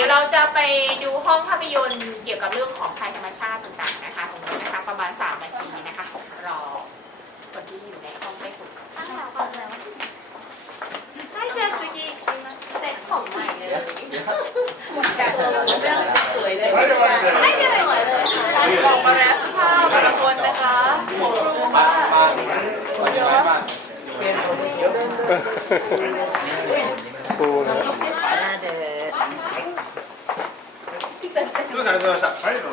ดี๋ยวเราจะไปดูห้องภาพยนตร์เกี่ยวกับเรื่องของภัยธรรมชาติต่างๆนะคะตรงนี้นะคะประมาณ3 นาทีนะคะรอคนที่อยู่ในห้องได้ฝึกให้เจอสกีเซ็ตผมใหม่เลยจากเรื่องสวยๆเลยให้เจอสวยเลยบอกมาแล้วสภาพบางคนนะคะโหรู้มากปูนะすみません、ありがとうございました。